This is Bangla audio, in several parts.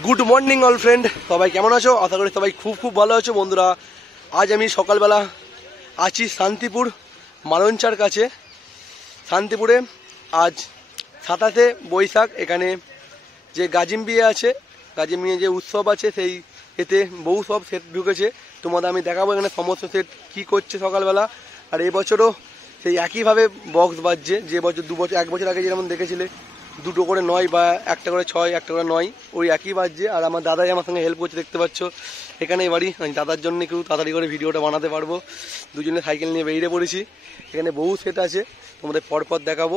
গুড মর্নিং অল ফ্রেন্ড, সবাই কেমন আছো? আশা করি সবাই খুব খুব ভালো আছো। বন্ধুরা, আজ আমি সকালবেলা আছি শান্তিপুর মালঞ্চার কাছে। শান্তিপুরে আজ 27শে বৈশাখ, এখানে যে গাজিম বিয়ে আছে, গাজিম বিয়ে যে উৎসব আছে, সেই এতে বহু সব সেট ঢুকেছে। তোমাদের আমি দেখাবো এখানে সমস্ত সেট কী করছে সকালবেলা। আর এবছরও সেই একইভাবে বক্স বাজছে, যে বছর এক বছর আগে যেমন দেখেছিলে 2টো করে 9 বা 1টা করে 6, 1টা করে 9, ওই একই বাজছে। আর আমার দাদাই আমার সঙ্গে হেল্প করছে, দেখতে পাচ্ছ এখানেই বাড়ি। আমি দাদার জন্য একটু তাড়াতাড়ি করে ভিডিওটা বানাতে পারবো। দুজনে সাইকেল নিয়ে বেরিয়ে পড়েছি। এখানে বহু সেট আছে, তোমাদের পরপর দেখাবো,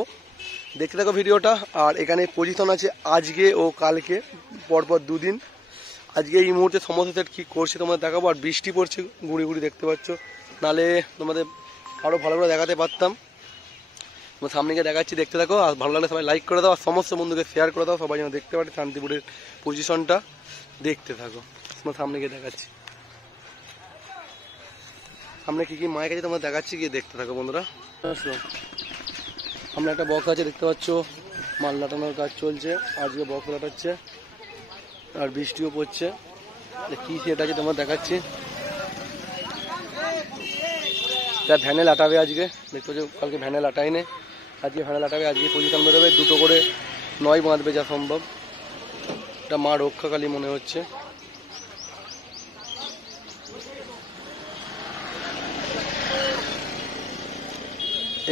দেখতে থাকো ভিডিওটা। আর এখানে পজিশন আছে আজকে ও কালকে, পরপর 2 দিন। আজকে এই মুহূর্তে সমস্ত সেট কী করছে তোমাদের দেখাবো। আর বৃষ্টি পড়ছে গুঁড়ি গুঁড়ি, দেখতে পাচ্ছ, নাহলে তোমাদের আরও ভালো করে দেখাতে পারতাম। তোমার সামনে গিয়ে দেখাচ্ছি, দেখতে থাকো। আর ভালো লাগলে সবাই লাইক করে দাও, আর সমস্ত বন্ধুকে শেয়ার করে দাও, সবাই যেন দেখতে পারে শান্তিপুরের পজিশনটা। দেখতে থাকো, তোমার সামনে গিয়ে দেখাচ্ছি সামনে কী কী মাইক আছে তোমার দেখাচ্ছি, গিয়ে দেখতে থাকো বন্ধুরা। সামনে একটা বক্স আছে, দেখতে পাচ্ছ, মাল লাটানোর কাজ চলছে। আজকে বক্স লাটাচ্ছে, আর বৃষ্টিও পড়ছে। কী সেট আছে তোমার দেখাচ্ছি। এটা ভ্যানে লাটাবে আজকে, দেখতে পাচ্ছ, কালকে ভ্যানে লাটাই নেই, আজকে ভ্যানে লাটাবে। আজকে পজিশন বেরোবে 2টো করে 9 বাঁধবে যা সম্ভব। এটা মা রক্ষাকালী মনে হচ্ছে।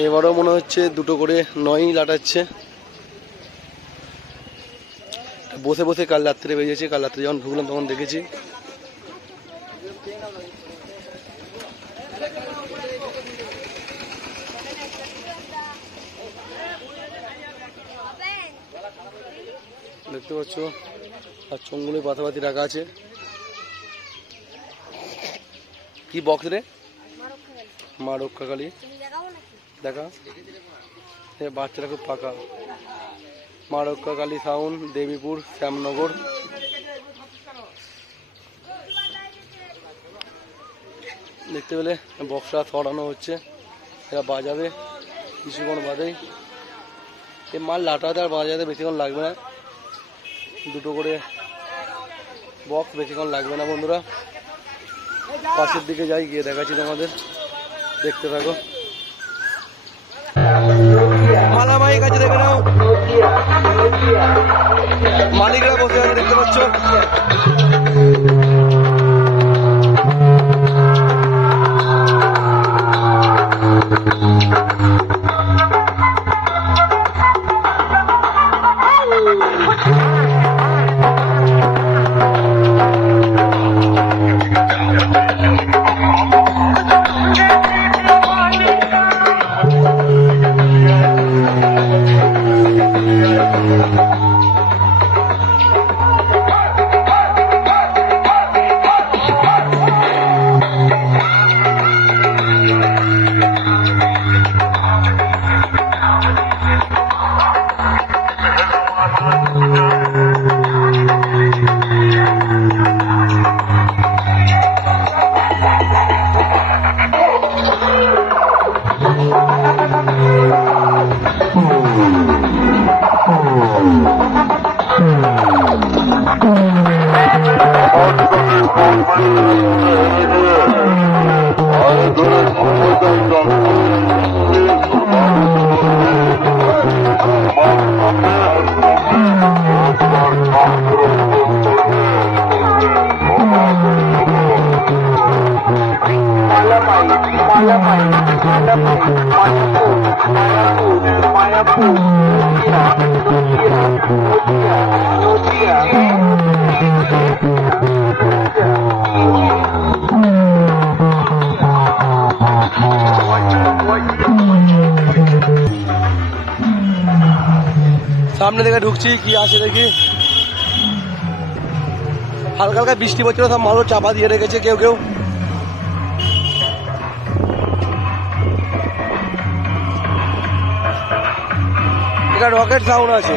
এবারও মনে হচ্ছে 2টো করে 9 লাটাচ্ছে। বসে বসে কাল রাত্রে বেরিয়েছে, কাল রাত্রে যখন ঢুকলাম তখন দেখেছি। দেখতে পাচ্ছ, আর চোঙগুলো পাতাপাতি রাখা আছে। কি বক্স রে? মা রক্ষাকালী। দেখা, বাচ্চারা খুব ফাঁকা। মা রক্ষাকালী সাউন্ড, দেবীপুর, শ্যামনগর। দেখতে পেলে বক্সটা সরানো হচ্ছে, এরা বাজাবে কিছুক্ষণ বাদেই। এই মাল লাটাতে আর বাজাতে বেশিক্ষণ লাগবে না, 2টো করে বক্স বেশিক্ষণ লাগবে না বন্ধুরা। পাশের দিকে যাই, গিয়ে দেখাচ্ছি তোমাদের, দেখতে থাকো। মালামাই কাছে দেখে নাও, মালিকরা বসে আছে, দেখতে পাচ্ছ। সামনে থেকে ঢুকছি, কি আছে দেখি। হালকা হালকা বৃষ্টি পড়ছিল, সব মালও চাপা দিয়ে রেখেছে কেউ কেউ। এটা রকেট সাউন্ড আছে।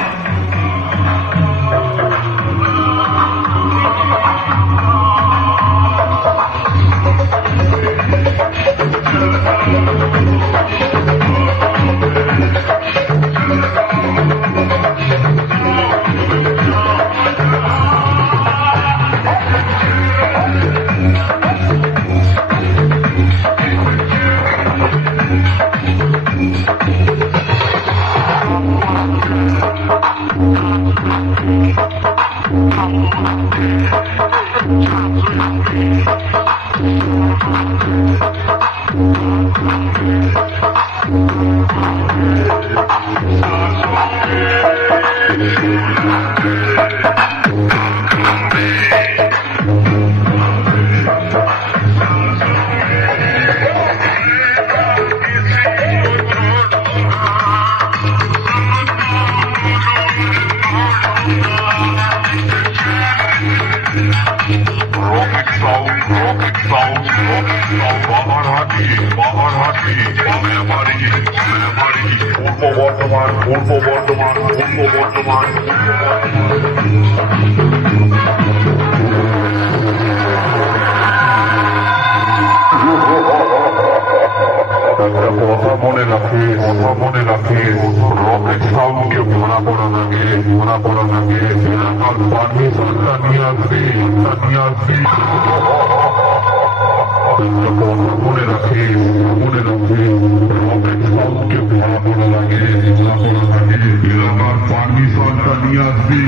মনে রাখিস রকেট সাউন্ডকে ধরা পড়া লাগে এলাকার পারমিশনটা নিয়ে আসবি মনে রাখিস রকেট সাউন্ডকে ধরা পড়া লাগে এলাকার পারমিশনটা নিয়ে আসবি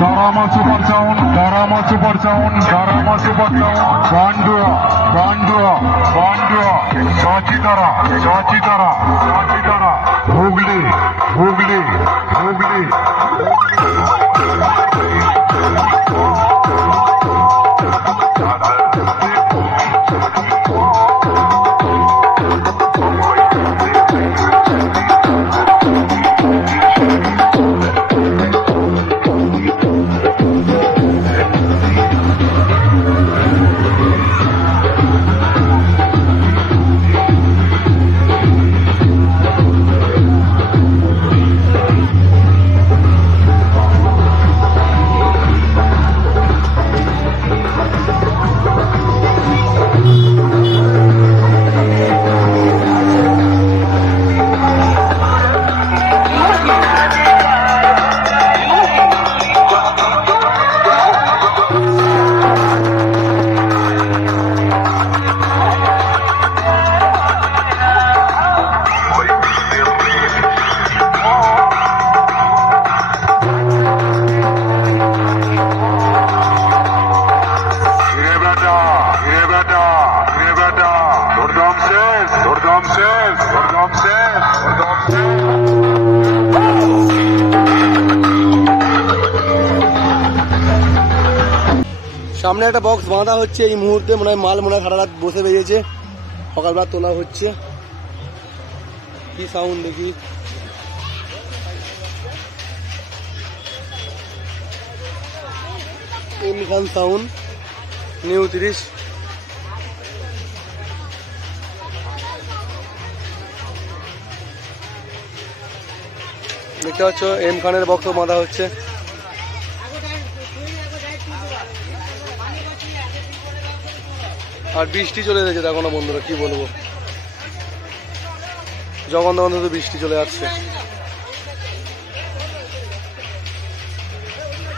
Darama Super Sound, Bandura, Chachitara, Hugli. সামনে একটা বক্স বাঁধা হচ্ছে এই মুহূর্তে, মনে হয় মাল সারা রাত বসে বেরিয়েছে, সকালবেলা তোলা হচ্ছে। কি সাউন্ড দেখি, এমখান সাউন্ড নিউ 30। দেখতে পাচ্ছ এম খানের বক্স বাঁধা হচ্ছে। আর বৃষ্টি চলে এসেছে, দেখো না বন্ধুরা, কি বলবো, জগন্নাথ বৃষ্টি চলে আসছে।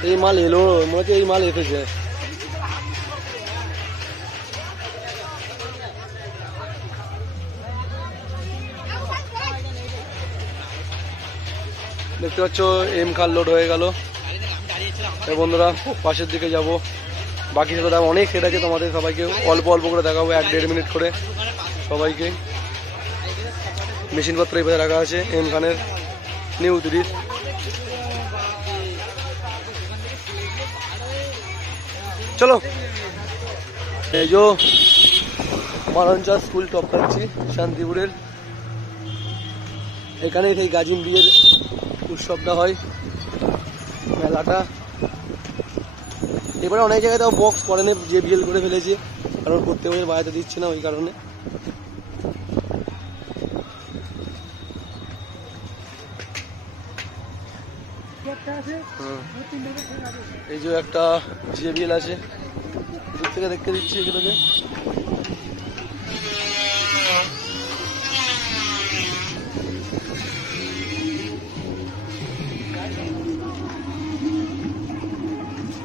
এই মাল এলো, মনে হচ্ছে এই মাল এসেছে। দেখতে পাচ্ছ এম খান লোড হয়ে গেল। বন্ধুরা পাশের দিকে যাব, বাকি সাথে দাম অনেক সেট আছে, তোমাদের সবাইকে অল্প করে দেখাবো, 1-1.5 মিনিট করে সবাইকে। মেশিনপত্র এই পাশে রাখা আছে এম খানের নিউ 30। চলো এই যে মালঞ্চা স্কুল টপ পাচ্ছি শান্তিপুরের, এখানে সেই গাজিম বিয়ের উৎসবটা হয়, মেলাটা। এবারে অনেক জায়গায় তাও বক্স করেনি, যে বিএল করে ফেলেছে, কারণ প্রত্যেক বছর বাড়াতে দিচ্ছে না, ওই কারণে। এই যে একটা জেবিএল আছে, দূর থেকে দেখতে দিচ্ছি এগুলোকে।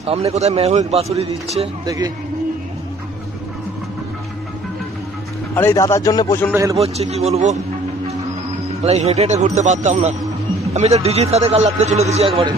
সামনে কোথায় মেহুক বাঁশুরি দিচ্ছে দেখি। আর এই দাদার জন্য প্রচন্ড হেল্প হচ্ছে, কি বলবো, হেঁটে হেঁটে ঘুরতে পারতাম না। আমি তো ডিজির সাথে কাল রাত্রে চলে দিচ্ছি একবারে।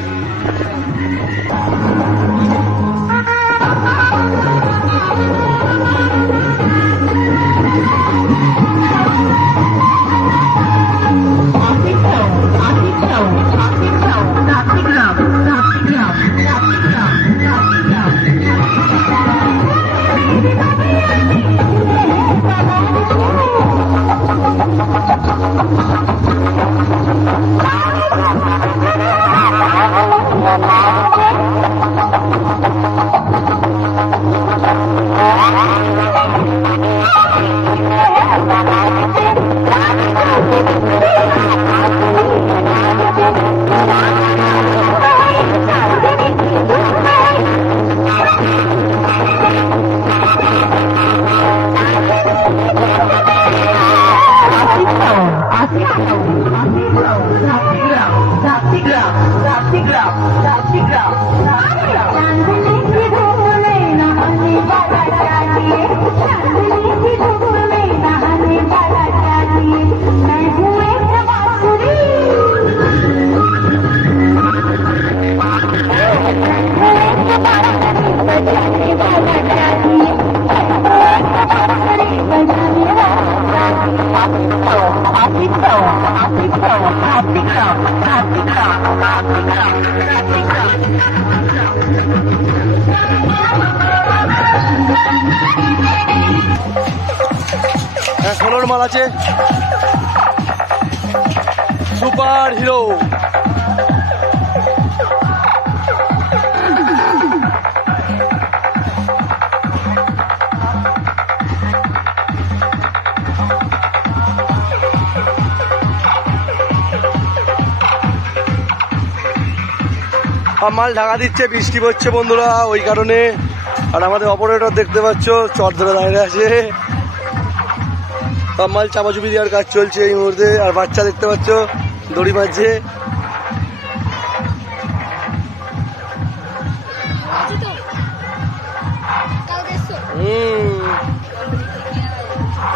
সোনার মাল আছে, সুপার হিরো। মাল ঢাকা দিচ্ছে, বৃষ্টি পড়ছে বন্ধুরা, ওই কারণে। আর আমাদের অপারেটর দেখতে পাচ্ছ চট ধরে দাঁড়িয়ে আছে। সব মাল চাপাচুপি দেওয়ার কাজ চলছে এই মুহূর্তে। আর বাচ্চা দেখতে পাচ্ছ দড়ি মারছে।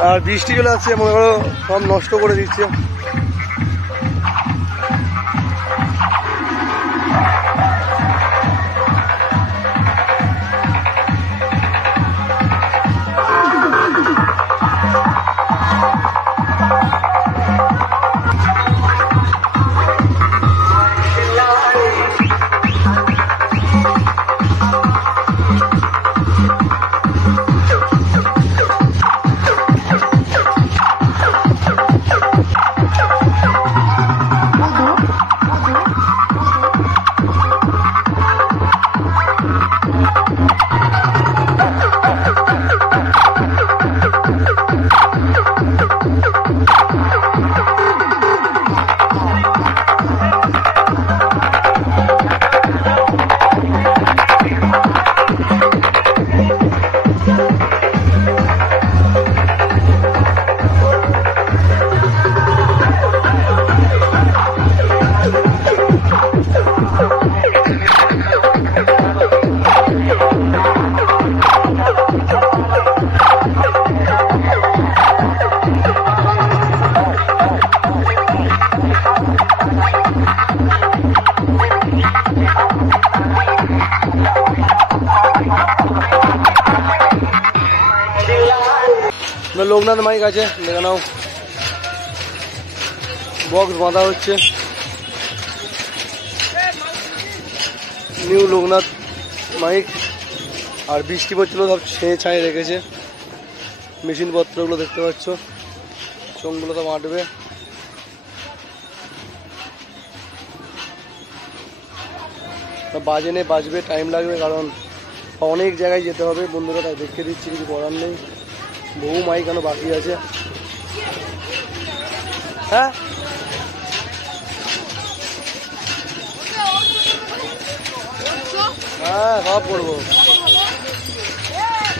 আর বৃষ্টি চলে আসছে, মনে করো সব নষ্ট করে দিচ্ছে। লোকনাথ মাইক আছে, দেখে নাও। বক্স বাঁধা হচ্ছে, নিউ লোকনাথ মাইক। আর বৃষ্টি পড়ছিল, সব ছেঁয়ে ছাঁয়ে রেখেছে। মেশিন পত্রগুলো দেখতে পাচ্ছ, চোঙগুলো সব আঁটবে। বাজে নেই, বাজবে, টাইম লাগবে, কারণ অনেক জায়গায় যেতে হবে বন্ধুরা, তাই দেখে দিচ্ছি, কিছু করার নেই। বহু মাইক কেন বাকি আছে। হ্যাঁ হ্যাঁ সব করবো।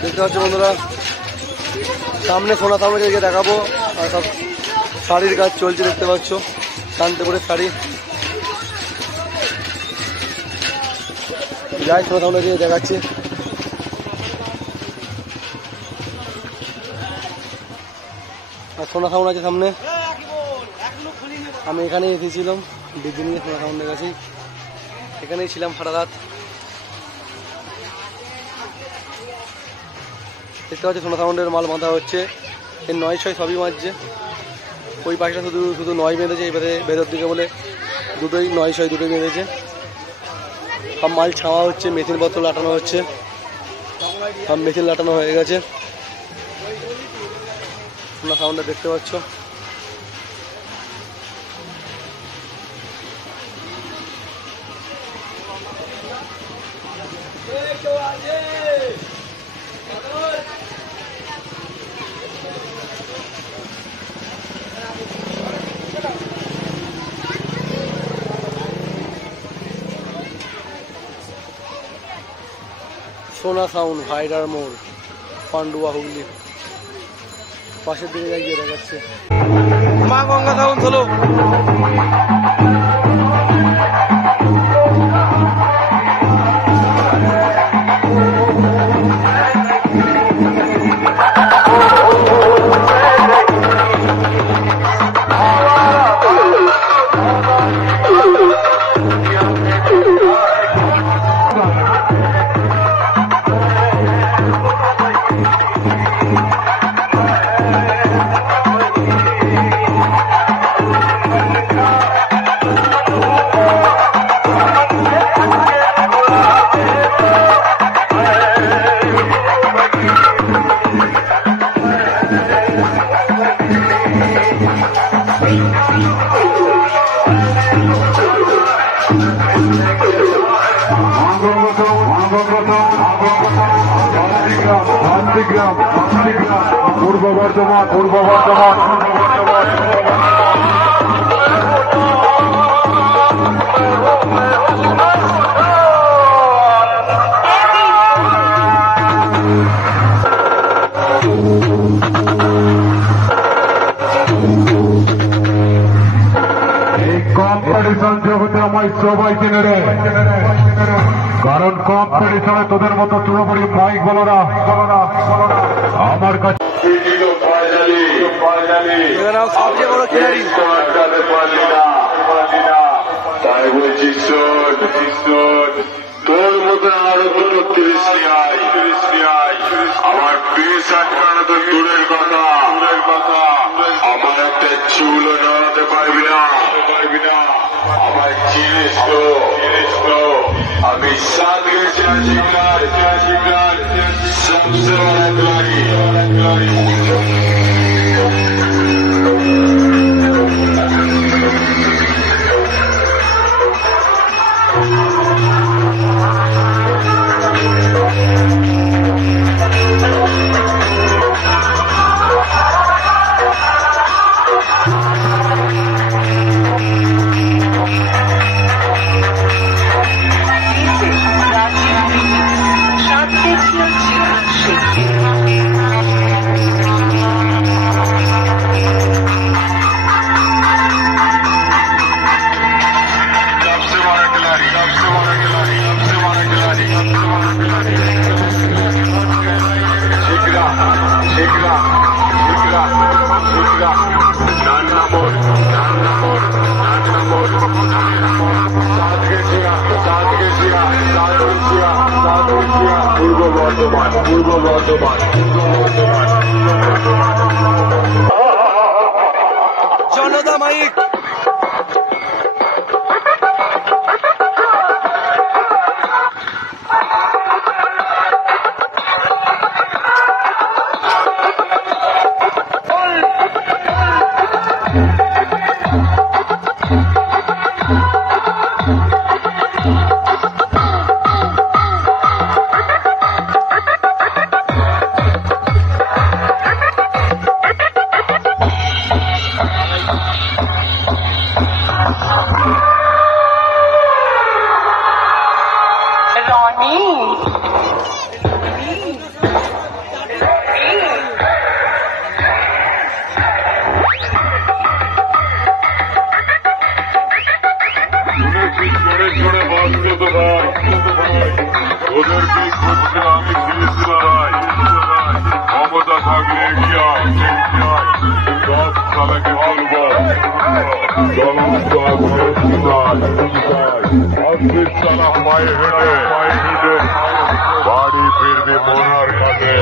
দেখতে পাচ্ছ বন্ধুরা, সামনে সোনা সামনে গিয়ে দেখাবো। আর সব শাড়ির কাজ চলছে দেখতে পাচ্ছ, শান্তিপুরের শাড়ি। যাই সোনা সাউন্ডে গিয়ে দেখাচ্ছি। আর সোনা সাউন্ড আছে সামনে, আমি এখানে এসেছিলাম দিদি নিয়ে সোনা সাউন্ডের কাছেই, এখানেই ছিলাম সারা রাত। দেখতে পাচ্ছি সোনা সাউন্ডের মাল বাঁধা হচ্ছে, এর 9-6 সবই বাঁধছে। ওই পাশটা শুধু শুধু 9 বেঁধেছে, এইবারে ভেতর দিকে বলে দুটোই 9-6 দুটোই বেঁধেছে। সব মাল ছাওয়া হচ্ছে, মেশিন পত্র লাটানো হচ্ছে, সব মেশিন লাটানো হয়ে গেছে। সোনা সাউন্ডটা দেখতে পাচ্ছ। সোনা সাউন্ড ভাইরার মোড়, পান্ডুয়া, হুগলি। পাশের দিকে গিয়ে দেখাচ্ছে মা গঙ্গা সাউন্ড হলো। পূর্ব বর্ধমান, পূর্ব বর্ধমান। এই কম্পিটিশন জগতে আমায় সবাই চিনে রে, কারণ কম্পিটিশনে তোদের মতো চুরোপুরি মাইক বলো না আমার কাছে। সবচেয়ে বড় খিলাড়ি তাই বলছি শোন, তোর মতো আরো কোনো 30 আমার বেশ আটকানো তো দূরের কথা, আমার একটা চুলও নাড়াতে পারবি না। আমার চিনিস তো আমি 7 গেছি শিকার সবসে বড় খিলাড়ি। পূর্ব বর্ধমান জনতা মাইক। আমি শিরিষদা রায় ক্ষমতা থাকলে এগিয়ে আয় সব সালাকে বলবো সালা পায়ে হেঁটে বাড়ি ফিরবি মোনার কাছে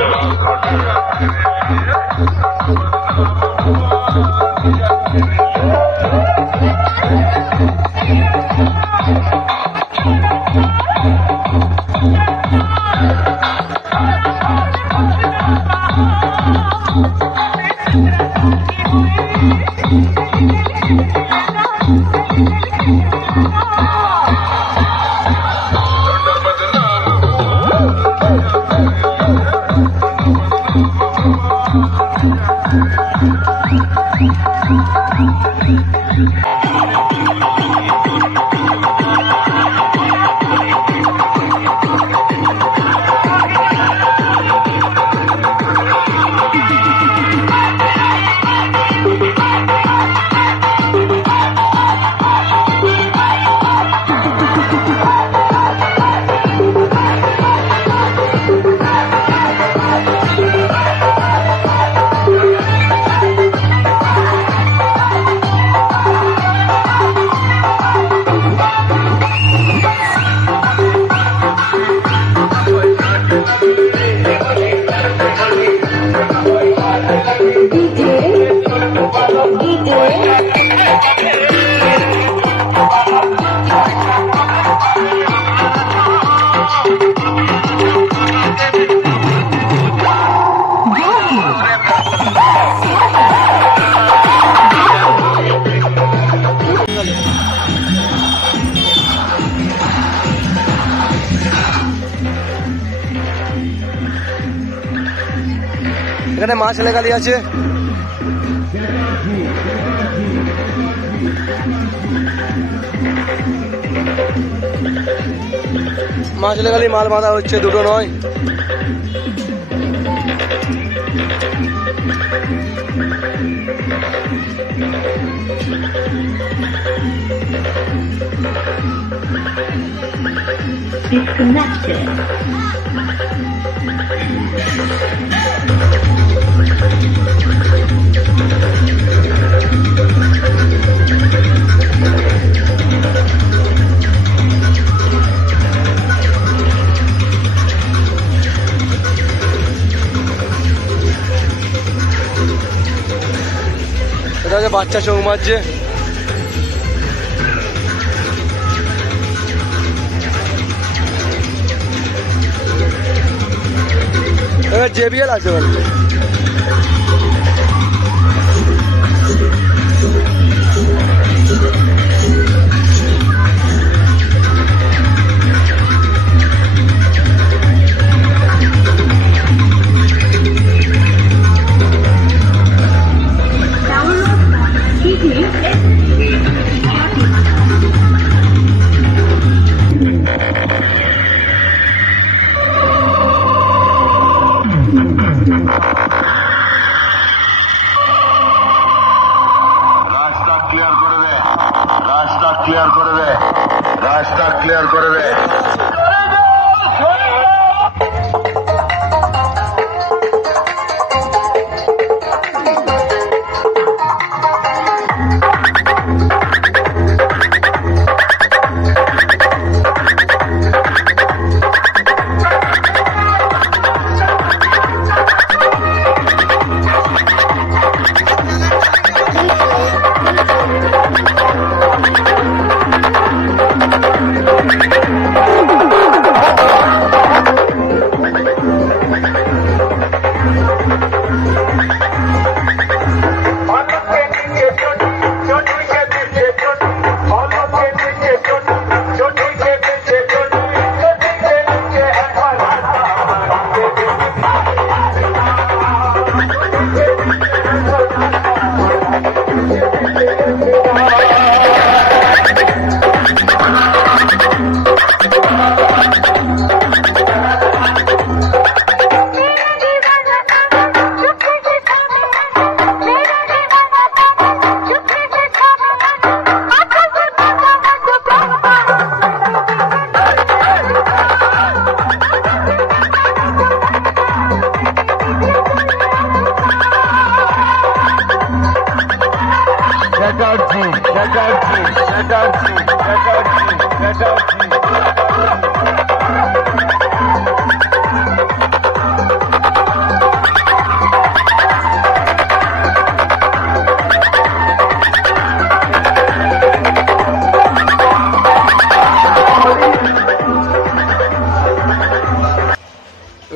এখানে মা ছেলে কালী আছে। মা ছেলে কালী মাল বাঁধা হচ্ছে, দুটো নয়। Disconnected. এটা হচ্ছে বাচ্চা চৌমার JBL আছে বলে।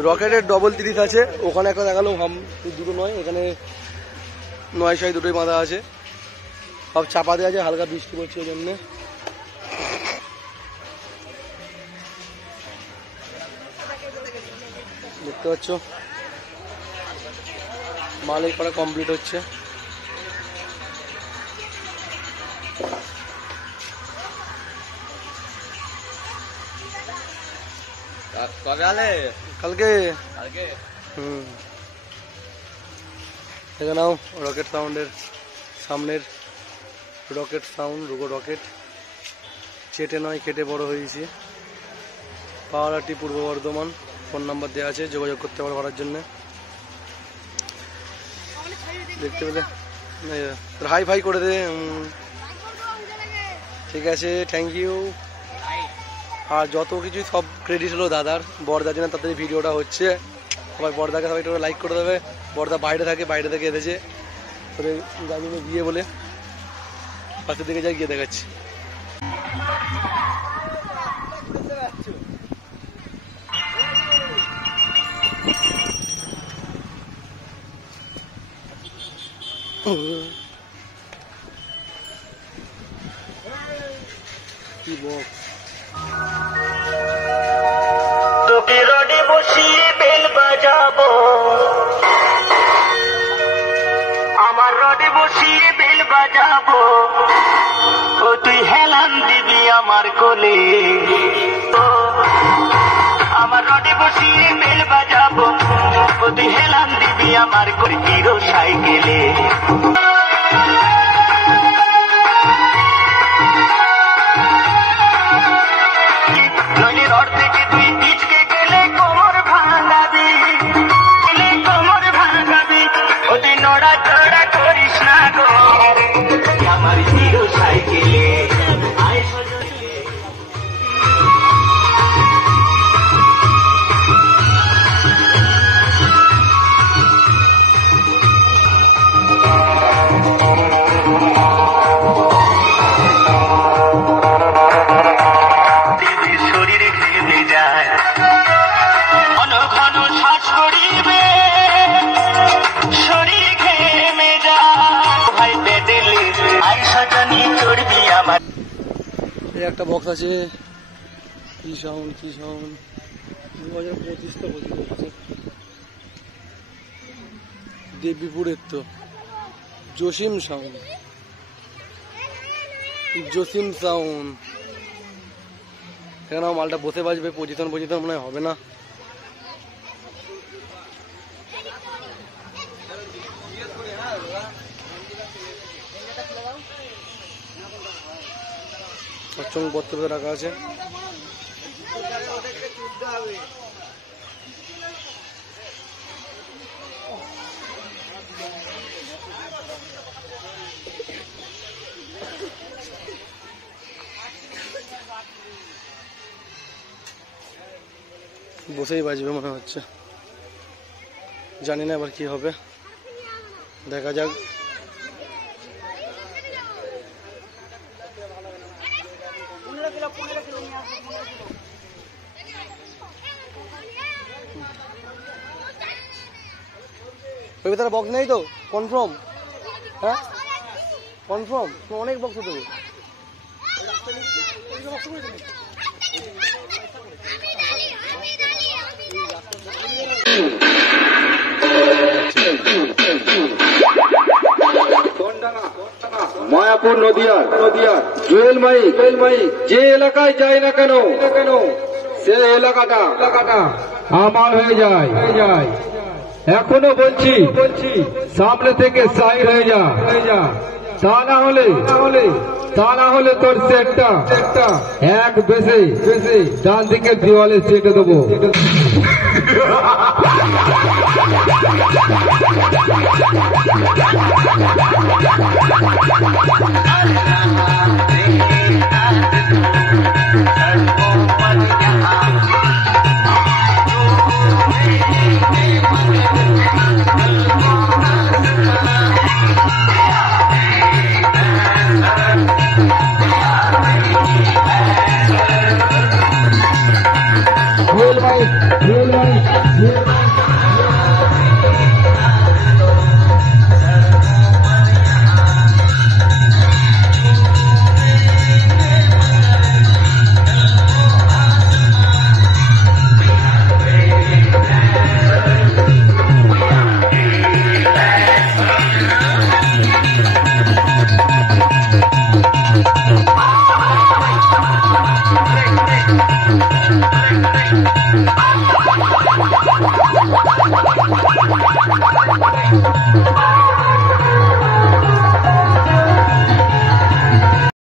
রকেটের ডবল 30 আছে, ওখানে একটা দেখালো দুটো নয়, এখানে 9 দুটোই বাঁধা আছে, সব চাপা দেওয়া আছে, হালকা বৃষ্টি পড়ছে ওই জন্য। দেখতে পাচ্ছ মালিক করা কমপ্লিট হচ্ছে। কালকে দেখে নাও রকেট সাউন্ডের সামনের রকেট সাউন্ড, রুগো রকেট, চেটে নয় কেটে বড় হয়েছে। পাওয়ারহাটি পূর্ব বর্ধমান, ফোন নাম্বার দেওয়া আছে, যোগাযোগ করতে পারো করার জন্য। দেখতে পেলে হাই ফাই করে দে। ঠিক আছে, থ্যাংক ইউ। আর যত কিছু সব ক্রেডিট হলো দাদার, বর্দার জন্য তাদের ভিডিওটা হচ্ছে। সবাই বর্দাকে সবাই একটু লাইক করে দেবে। বর্দা বাইরে থাকে, বাইরে থেকে এসেছে ওদের গাড়িতে গিয়ে বলে পাশের দিকে যাই, গিয়ে দেখাচ্ছি। কি বক তোকে রডে বসিয়ে বেল বাজাবো, আমার রডে বসিয়ে বেল বাজাবো, ও তুই হেলান দিবি আমার কোলে। আমার রডে বসিয়ে বেল বাজাবো, ও তুই হেলান দিবি আমার কোলে হিরো সাইকেলে। রড থেকে তুই পিছকে গেলে কোমর ভাঙাবি, কোমর ভাঙাবি, ও তুই নড়া চড়া করিস না গো আমার হিরো সাইকেলে। একটা বক্স আছে, কি সাউন্ড কি সাউন্ড, 2025 তো বলতে হচ্ছে দেবীপুরের, তো জসিম সাউন্ড, জসিম সাউন্ড। এখানে মালটা বসে বাজবে, পজিশন মনে হয় হবে না। চংপত্র রাখা আছে। বসেই বাজবে মনে হচ্ছে, জানি না এবার কি হবে, দেখা যাক। ওই ভিতরে বক্স নেই তো? কনফার্ম? হ্যাঁ কনফার্ম, অনেক বক্স দেবো। মায়াপুর নদিয়ার জুয়েল মাইক যে এলাকায় যায় না কেন সে এলাকাটা আমার হয়ে যায়। এখনো বলছি সামনে থেকে সাইড হয়ে যা, তা না হলে তোর সেটটা এক বেশে ডান দিকের দেওয়ালে সেটে দেবো। Thank you.